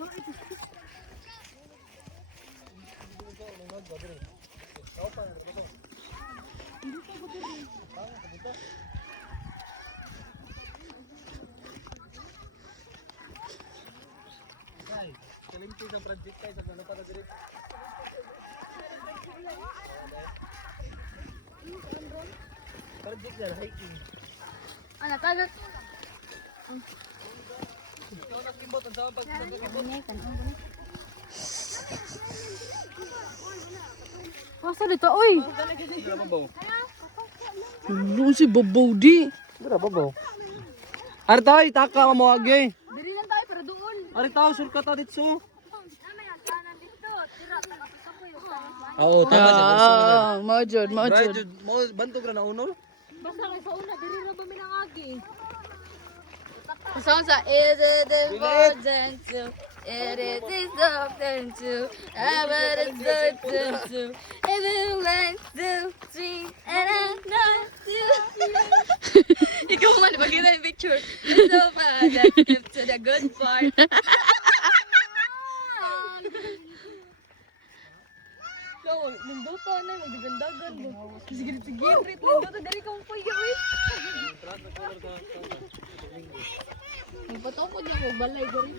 Kalimti sa project kayo sa ano pa na dire. Project na hiking. Ano kagat? Ikaw nakimbot ang sama pag nakimbot. Masa dito, uy! Dira babaw. Ano si Babaw di? Dira babaw. Artay taka mo agi. Diri lang tayo, pero doon. Ari tao sulka ta ditso. Oo, majud. Mo bantog ra na uno. Basta kayo sa una, diri na ba minangagi? Song sa is it important to it is important to but it's important to if you want to dream and I'm not to. Ikaw man, magkita yung picture. It's so fun, let's skip to the good part. Kau, nandito na, magdagandagan mo. Sige-sige, nandito, dali kang puyo eh. Magpatapod niya mo, balay, gari.